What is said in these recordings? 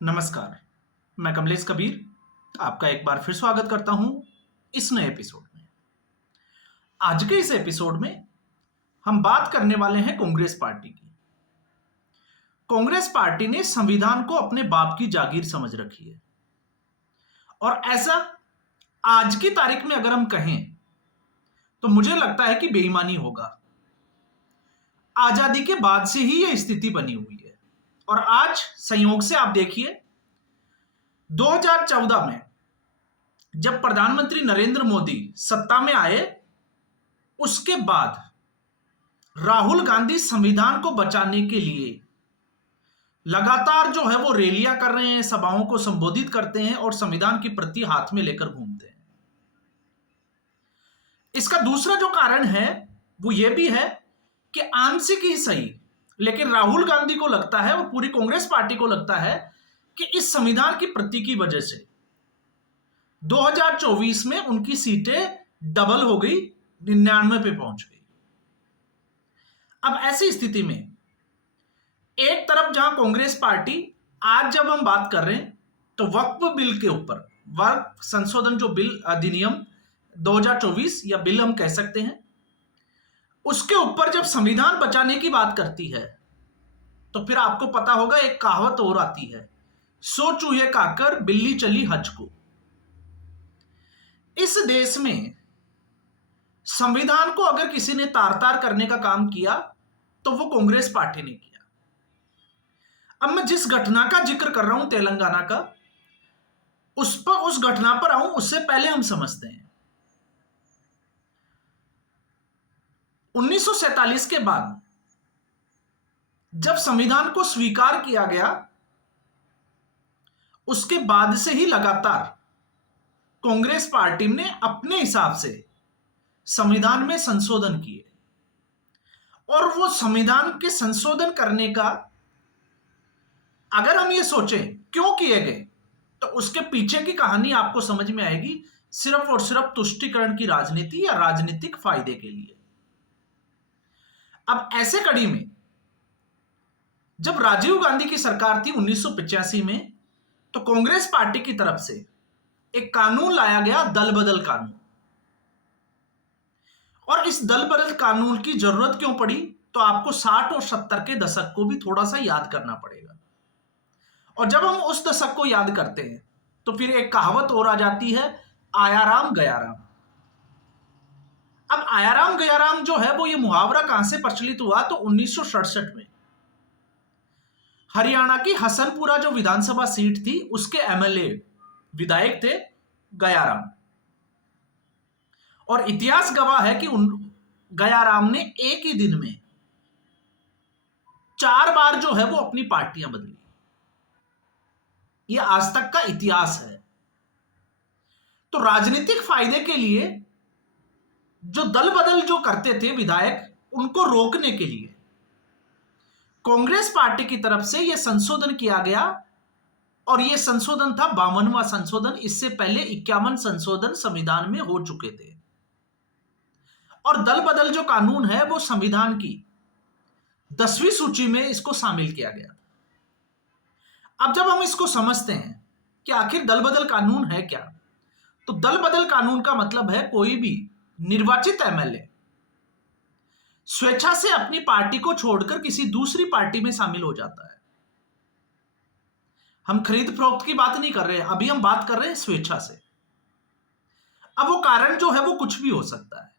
नमस्कार। मैं कमलेश कबीर आपका एक बार फिर स्वागत करता हूं इस नए एपिसोड में। आज के इस एपिसोड में हम बात करने वाले हैं कांग्रेस पार्टी की। कांग्रेस पार्टी ने संविधान को अपने बाप की जागीर समझ रखी है और ऐसा आज की तारीख में अगर हम कहें तो मुझे लगता है कि बेईमानी होगा। आजादी के बाद से ही यह स्थिति बनी हुई है और आज संयोग से आप देखिए 2014 में जब प्रधानमंत्री नरेंद्र मोदी सत्ता में आए, उसके बाद राहुल गांधी संविधान को बचाने के लिए लगातार जो है वो रैलियां कर रहे हैं, सभाओं को संबोधित करते हैं और संविधान की प्रति हाथ में लेकर घूमते हैं। इसका दूसरा जो कारण है वो ये भी है कि आंशिक ही सही, लेकिन राहुल गांधी को लगता है और पूरी कांग्रेस पार्टी को लगता है कि इस संविधान की प्रति की वजह से 2024 में उनकी सीटें डबल हो गई, 99 पे पहुंच गई। अब ऐसी स्थिति में एक तरफ जहां कांग्रेस पार्टी आज जब हम बात कर रहे हैं तो वक्फ बिल के ऊपर, वक्फ संशोधन जो बिल अधिनियम 2024 या बिल हम कह सकते हैं, उसके ऊपर जब संविधान बचाने की बात करती है तो फिर आपको पता होगा एक कहावत और आती है, सो चूहे खाकर बिल्ली चली हज को। इस देश में संविधान को अगर किसी ने तार तार करने का काम किया तो वो कांग्रेस पार्टी ने किया। अब मैं जिस घटना का जिक्र कर रहा हूं तेलंगाना का, उस घटना पर आऊं उससे पहले हम समझते हैं 1947 के बाद जब संविधान को स्वीकार किया गया, उसके बाद से ही लगातार कांग्रेस पार्टी ने अपने हिसाब से संविधान में संशोधन किए और वो संविधान के संशोधन करने का अगर हम ये सोचें क्यों किए गए तो उसके पीछे की कहानी आपको समझ में आएगी, सिर्फ और सिर्फ तुष्टीकरण की राजनीति या राजनीतिक फायदे के लिए। अब ऐसे कड़ी में जब राजीव गांधी की सरकार थी 1985 में, तो कांग्रेस पार्टी की तरफ से एक कानून लाया गया, दल बदल कानून। और इस दल बदल कानून की जरूरत क्यों पड़ी तो आपको 60 और 70 के दशक को भी थोड़ा सा याद करना पड़ेगा। और जब हम उस दशक को याद करते हैं तो फिर एक कहावत और आ जाती है, आया राम गया राम। अब आया राम गया राम जो है वो ये मुहावरा कहां से प्रचलित हुआ तो 1967 में हरियाणा की हसनपुरा जो विधानसभा सीट थी उसके एमएलए विधायक थे गयाराम, और इतिहास गवाह है कि गयाराम ने एक ही दिन में 4 बार जो है वो अपनी पार्टियां बदली। यह आज तक का इतिहास है। तो राजनीतिक फायदे के लिए जो दल बदल जो करते थे विधायक, उनको रोकने के लिए कांग्रेस पार्टी की तरफ से यह संशोधन किया गया और यह संशोधन था 52वां संशोधन। इससे पहले 51 संशोधन संविधान में हो चुके थे और दल बदल जो कानून है वो संविधान की 10वीं सूची में इसको शामिल किया गया। अब जब हम इसको समझते हैं कि आखिर दल बदल कानून है क्या, तो दल बदल कानून का मतलब है कोई भी निर्वाचित एमएलए स्वेच्छा से अपनी पार्टी को छोड़कर किसी दूसरी पार्टी में शामिल हो जाता है। हम खरीद फरोख्त की बात नहीं कर रहे हैं, अभी हम बात कर रहे हैं स्वेच्छा से। अब वो कारण जो है वो कुछ भी हो सकता है।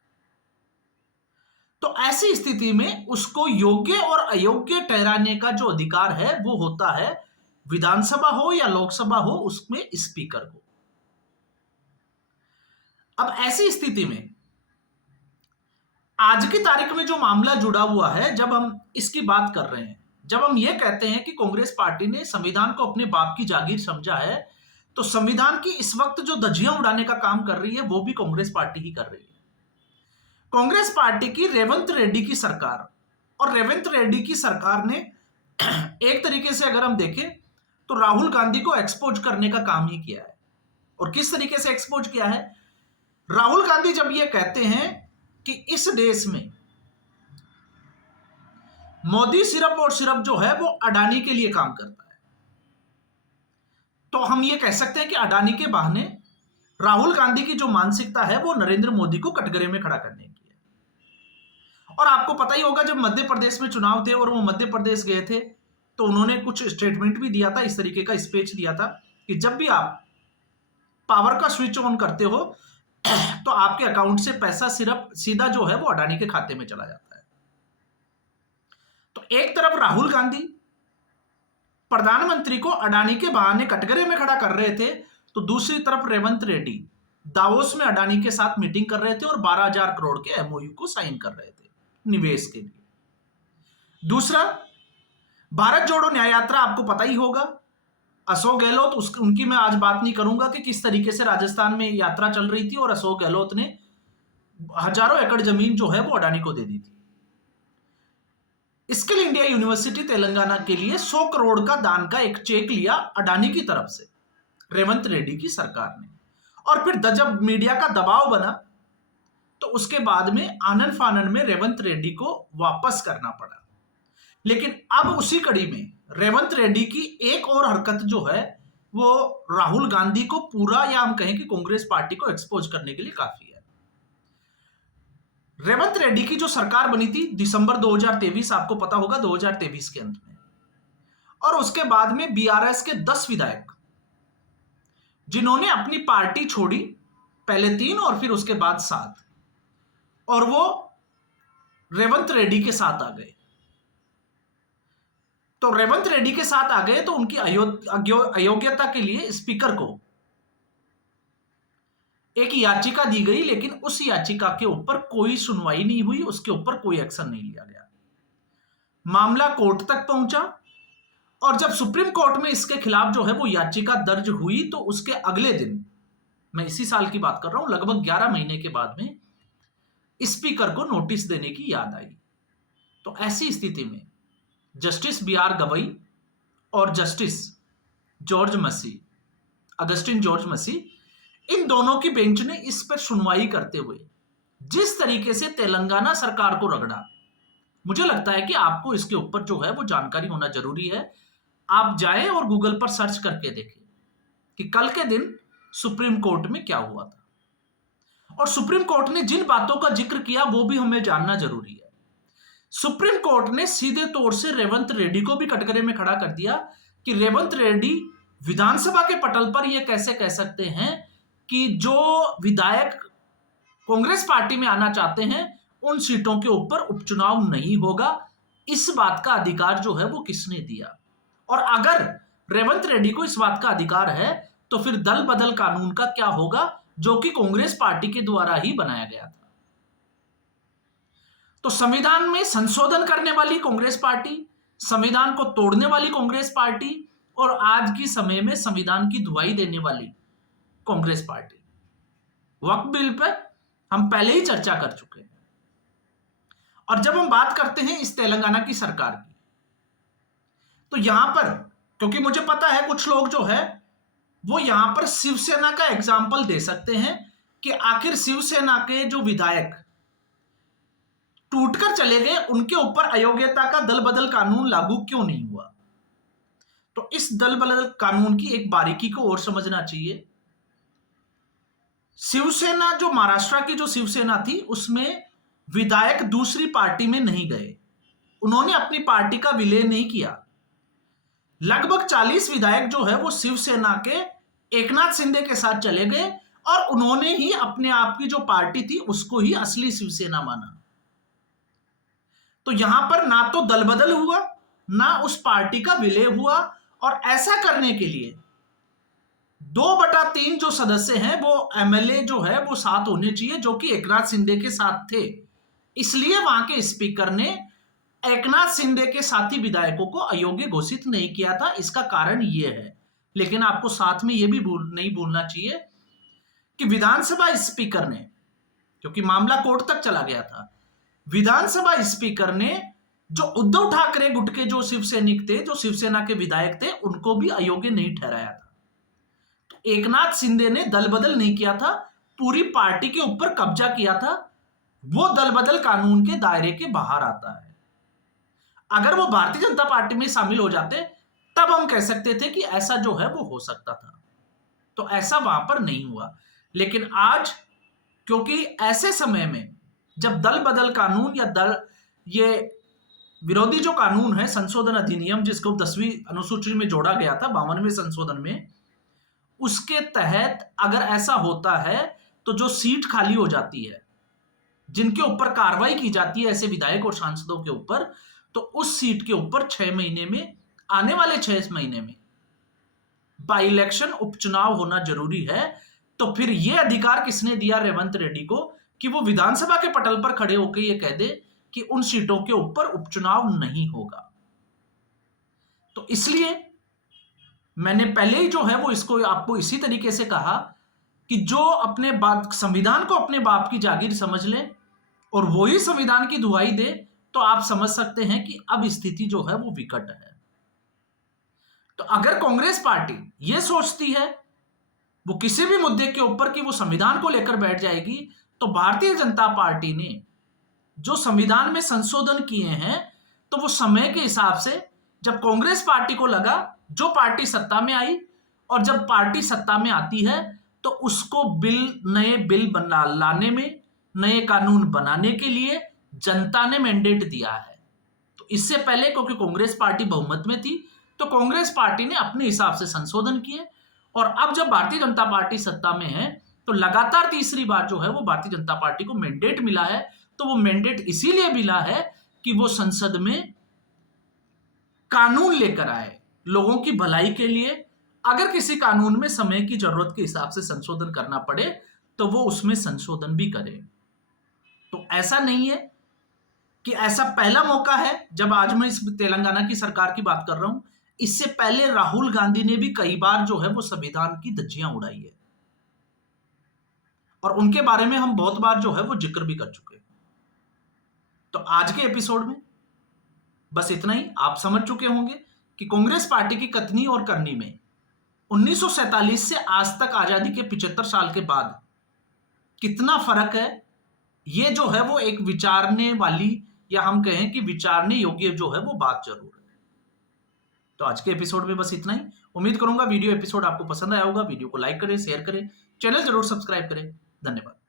तो ऐसी स्थिति में उसको योग्य और अयोग्य ठहराने का जो अधिकार है वो होता है विधानसभा हो या लोकसभा हो, उसमें स्पीकर को। अब ऐसी स्थिति में आज की तारीख में जो मामला जुड़ा हुआ है, जब हम इसकी बात कर रहे हैं, जब हम ये कहते हैं कि कांग्रेस पार्टी ने संविधान को अपने बाप की जागीर समझा है, तो संविधान की इस वक्त जो धज्जियां उड़ाने का काम कर रही है वो भी कांग्रेस पार्टी ही कर रही है। कांग्रेस पार्टी की रेवंत रेड्डी की सरकार, और रेवंत रेड्डी की सरकार ने एक तरीके से अगर हम देखें तो राहुल गांधी को एक्सपोज करने का काम ही किया है। और किस तरीके से एक्सपोज किया है? राहुल गांधी जब ये कहते हैं कि इस देश में मोदी सिर्फ और सिर्फ जो है वो अडानी के लिए काम करता है, तो हम ये कह सकते हैं कि अडानी के बहाने राहुल गांधी की जो मानसिकता है वो नरेंद्र मोदी को कटघरे में खड़ा करने की है। और आपको पता ही होगा, जब मध्य प्रदेश में चुनाव थे और वो मध्य प्रदेश गए थे तो उन्होंने कुछ स्टेटमेंट भी दिया था, इस तरीके का स्पीच दिया था कि जब भी आप पावर का स्विच ऑन करते हो तो आपके अकाउंट से पैसा सिर्फ सीधा जो है वो अडानी के खाते में चला जाता है। तो एक तरफ राहुल गांधी प्रधानमंत्री को अडानी के बहाने कटघरे में खड़ा कर रहे थे, तो दूसरी तरफ रेवंत रेड्डी दावोस में अडानी के साथ मीटिंग कर रहे थे और 12,000 करोड़ के एमओयू को साइन कर रहे थे निवेश के लिए। दूसरा, भारत जोड़ो न्याय यात्रा आपको पता ही होगा, अशोक गहलोत, उनकी मैं आज बात नहीं करूंगा कि किस तरीके से राजस्थान में यात्रा चल रही थी और अशोक गहलोत ने हजारों एकड़ जमीन जो है वो अडानी को दे दी थी। स्किल इंडिया यूनिवर्सिटी तेलंगाना के लिए 100 करोड़ का दान का एक चेक लिया अडानी की तरफ से रेवंत रेड्डी की सरकार ने। और फिर जब मीडिया का दबाव बना तो उसके बाद में आनन फानन में रेवंत रेड्डी को वापस करना पड़ा। लेकिन अब उसी कड़ी में रेवंत रेड्डी की एक और हरकत जो है वो राहुल गांधी को पूरा, या हम कहें कि कांग्रेस पार्टी को एक्सपोज करने के लिए काफी है। रेवंत रेड्डी की जो सरकार बनी थी दिसंबर 2023, आपको पता होगा 2023 के अंत में, और उसके बाद में बीआरएस के 10 विधायक जिन्होंने अपनी पार्टी छोड़ी, पहले 3 और फिर उसके बाद 7, और वो रेवंत रेड्डी के साथ आ गए। तो रेवंत रेड्डी के साथ आ गए तो उनकी अयोग्यता के लिए स्पीकर को एक याचिका दी गई, लेकिन उस याचिका के ऊपर कोई सुनवाई नहीं हुई, उसके ऊपर कोई एक्शन नहीं लिया गया। मामला कोर्ट तक पहुंचा और जब सुप्रीम कोर्ट में इसके खिलाफ जो है वो याचिका दर्ज हुई तो उसके अगले दिन, मैं इसी साल की बात कर रहा हूं, लगभग 11 महीने के बाद में स्पीकर को नोटिस देने की याद आई। तो ऐसी स्थिति में जस्टिस बी.आर. गवई और justice George Masih, Augustine George Masih, इन दोनों की बेंच ने इस पर सुनवाई करते हुए जिस तरीके से तेलंगाना सरकार को रगड़ा, मुझे लगता है कि आपको इसके ऊपर जो है वो जानकारी होना जरूरी है। आप जाएं और गूगल पर सर्च करके देखें कि कल के दिन सुप्रीम कोर्ट में क्या हुआ था, और सुप्रीम कोर्ट ने जिन बातों का जिक्र किया वो भी हमें जानना जरूरी है। सुप्रीम कोर्ट ने सीधे तौर से रेवंत रेड्डी को भी कटघरे में खड़ा कर दिया कि रेवंत रेड्डी विधानसभा के पटल पर यह कैसे कह सकते हैं कि जो विधायक कांग्रेस पार्टी में आना चाहते हैं उन सीटों के ऊपर उपचुनाव नहीं होगा। इस बात का अधिकार जो है वो किसने दिया? और अगर रेवंत रेड्डी को इस बात का अधिकार है तो फिर दल बदल कानून का क्या होगा, जो कि कांग्रेस पार्टी के द्वारा ही बनाया गया था। तो संविधान में संशोधन करने वाली कांग्रेस पार्टी, संविधान को तोड़ने वाली कांग्रेस पार्टी, और आज की समय में संविधान की दुहाई देने वाली कांग्रेस पार्टी। वक्फ बिल पर हम पहले ही चर्चा कर चुके हैं। और जब हम बात करते हैं इस तेलंगाना की सरकार की, तो यहां पर, क्योंकि मुझे पता है कुछ लोग जो है वो यहां पर शिवसेना का एग्जाम्पल दे सकते हैं कि आखिर शिवसेना के जो विधायक टूटकर चले गए उनके ऊपर अयोग्यता का दल बदल कानून लागू क्यों नहीं हुआ। तो इस दल बदल कानून की एक बारीकी को और समझना चाहिए। शिवसेना, जो महाराष्ट्र की जो शिवसेना थी, उसमें विधायक दूसरी पार्टी में नहीं गए, उन्होंने अपनी पार्टी का विलय नहीं किया। लगभग 40 विधायक जो है वो शिवसेना के एकनाथ शिंदे के साथ चले गए और उन्होंने ही अपने आप की जो पार्टी थी उसको ही असली शिवसेना माना। तो यहां पर ना तो दल बदल हुआ, ना उस पार्टी का विलय हुआ, और ऐसा करने के लिए 2/3 जो सदस्य हैं वो एमएलए जो है वो साथ होने चाहिए, जो कि एकनाथ शिंदे के साथ थे। इसलिए वहां के स्पीकर ने एकनाथ शिंदे के साथी विधायकों को अयोग्य घोषित नहीं किया था। इसका कारण यह है, लेकिन आपको साथ में यह भी नहीं भूलना चाहिए कि विधानसभा स्पीकर ने, क्योंकि मामला कोर्ट तक चला गया था, विधानसभा स्पीकर ने जो उद्धव ठाकरे गुट के जो शिवसैनिक थे, जो शिवसेना के विधायक थे, उनको भी अयोग्य नहीं ठहराया था। तो एकनाथ शिंदे ने दल बदल नहीं किया था, पूरी पार्टी के ऊपर कब्जा किया था। वो दल बदल कानून के दायरे के बाहर आता है। अगर वो भारतीय जनता पार्टी में शामिल हो जाते तब हम कह सकते थे कि ऐसा जो है वो हो सकता था। तो ऐसा वहां पर नहीं हुआ। लेकिन आज, क्योंकि ऐसे समय में जब दल बदल कानून या दल ये विरोधी जो कानून है, संशोधन अधिनियम, जिसको 10वीं अनुसूची में जोड़ा गया था 52वें संशोधन में, उसके तहत अगर ऐसा होता है तो जो सीट खाली हो जाती है, जिनके ऊपर कार्रवाई की जाती है ऐसे विधायक और सांसदों के ऊपर, तो उस सीट के ऊपर 6 महीने में, आने वाले 6 महीने में बाई इलेक्शन, उपचुनाव होना जरूरी है। तो फिर यह अधिकार किसने दिया रेवंत रेड्डी को कि वो विधानसभा के पटल पर खड़े होकर यह कह दे कि उन सीटों के ऊपर उपचुनाव नहीं होगा। तो इसलिए मैंने पहले ही जो है वो इसको आपको इसी तरीके से कहा कि जो अपने बाप संविधान को अपने बाप की जागीर समझ ले और वही संविधान की दुहाई दे, तो आप समझ सकते हैं कि अब स्थिति जो है वो विकट है। तो अगर कांग्रेस पार्टी ये सोचती है वो किसी भी मुद्दे के ऊपर कि वो संविधान को लेकर बैठ जाएगी, तो भारतीय जनता पार्टी ने जो संविधान में संशोधन किए हैं, तो वो समय के हिसाब से जब कांग्रेस पार्टी को लगा, जो पार्टी सत्ता में आई, और जब पार्टी सत्ता में आती है तो उसको नए बिल बना लाने में, नए कानून बनाने के लिए जनता ने मैंडेट दिया है। तो इससे पहले क्योंकि कांग्रेस पार्टी बहुमत में थी, तो कांग्रेस पार्टी ने अपने हिसाब से संशोधन किए, और अब जब भारतीय जनता पार्टी सत्ता में है तो लगातार तीसरी बार जो है वो भारतीय जनता पार्टी को मैंडेट मिला है। तो वो मैंडेट इसीलिए मिला है कि वो संसद में कानून लेकर आए लोगों की भलाई के लिए। अगर किसी कानून में समय की जरूरत के हिसाब से संशोधन करना पड़े तो वो उसमें संशोधन भी करे। तो ऐसा नहीं है कि ऐसा पहला मौका है जब आज मैं इस तेलंगाना की सरकार की बात कर रहा हूं। इससे पहले राहुल गांधी ने भी कई बार जो है वो संविधान की धज्जियां उड़ाई है, और उनके बारे में हम बहुत बार जो है वो जिक्र भी कर चुके हैं। तो आज के एपिसोड में बस इतना ही। आप समझ चुके होंगे कि कांग्रेस पार्टी की कथनी और करनी में 1947 से आज तक, आजादी के 75 साल के बाद, कितना फर्क है। ये जो है वो एक विचारने वाली, या हम कहें कि विचारने योग्य जो है वो बात जरूर है। तो आज के एपिसोड में बस इतना ही। उम्मीद करूंगा वीडियो एपिसोड आपको पसंद आया होगा। वीडियो को लाइक करें, शेयर करें, चैनल जरूर सब्सक्राइब करें। धन्यवाद।